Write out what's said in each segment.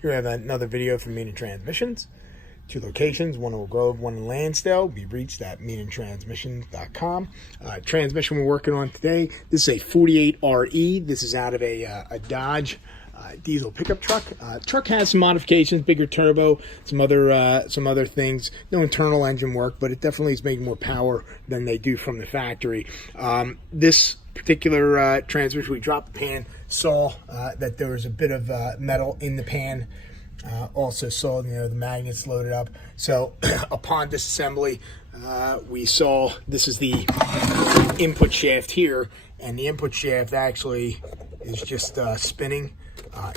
Here we have another video from Meaning Transmissions. 2 locations, one in Willow Grove, one in Lansdale. Be reached at meaningtransmissions.com. Transmission we're working on today, this is a 48RE. This is out of a Dodge diesel pickup truck. Truck has some modifications, bigger turbo, some other things. No internal engine work, but it definitely is making more power than they do from the factory. This particular transmission, we dropped the pan, saw that there was a bit of metal in the pan. Also saw, the magnets loaded up. So upon disassembly, we saw this is the input shaft here, and the input shaft actually is just spinning.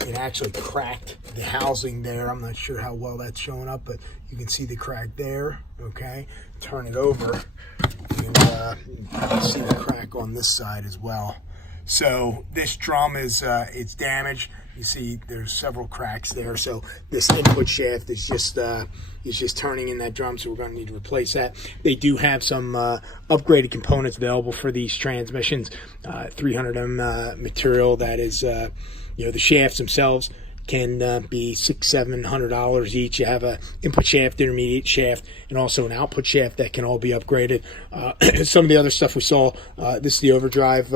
It actually cracked the housing there. I'm not sure how well that's showing up, but you can see the crack there. Okay, turn it over, and you can see the crack on this side as well. So this drum is it's damaged. You see there's several cracks there. So this input shaft is just turning in that drum, so we're going to need to replace that. They do have some upgraded components available for these transmissions. 300M material that is, the shafts themselves can be $600-700 each. You have a input shaft, intermediate shaft, and also an output shaft that can all be upgraded. Some of the other stuff we saw, this is the overdrive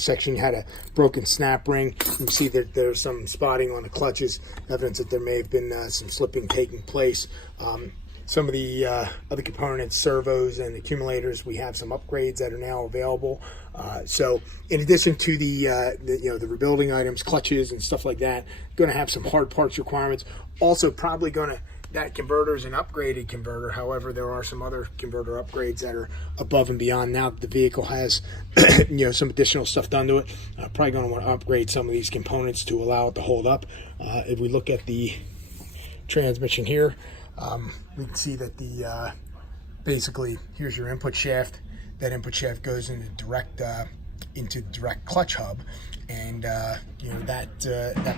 section. You had a broken snap ring. You can see that there's some spotting on the clutches, evidence that there may have been some slipping taking place. Some of the other components, servos and accumulators, we have some upgrades that are now available. So in addition to the rebuilding items, clutches and stuff like that, going to have some hard parts requirements. Also probably that converter is an upgraded converter. However, there are some other converter upgrades that are above and beyond now that the vehicle has some additional stuff done to it. Probably going to want to upgrade some of these components to allow it to hold up. If we look at the transmission here, we can see that basically here's your input shaft. That input shaft goes into direct clutch hub, and that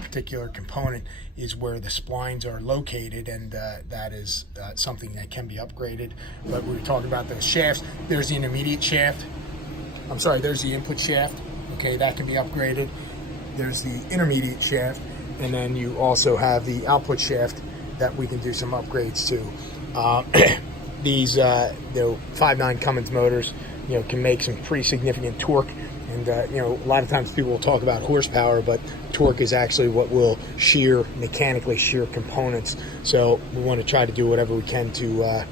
particular component is where the splines are located, and that is something that can be upgraded. But we were talking about those shafts. There's the intermediate shaft. There's the input shaft. Okay, that can be upgraded. There's the intermediate shaft, and then you also have the output shaft that we can do some upgrades to. These 5.9 Cummins motors, can make some pretty significant torque. And, a lot of times people will talk about horsepower, but torque is actually what will mechanically shear components. So we want to try to do whatever we can to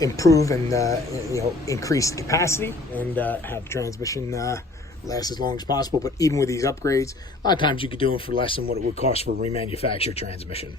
improve and, increase the capacity and have transmission last as long as possible. But even with these upgrades, a lot of times you could do them for less than what it would cost for a remanufactured transmission.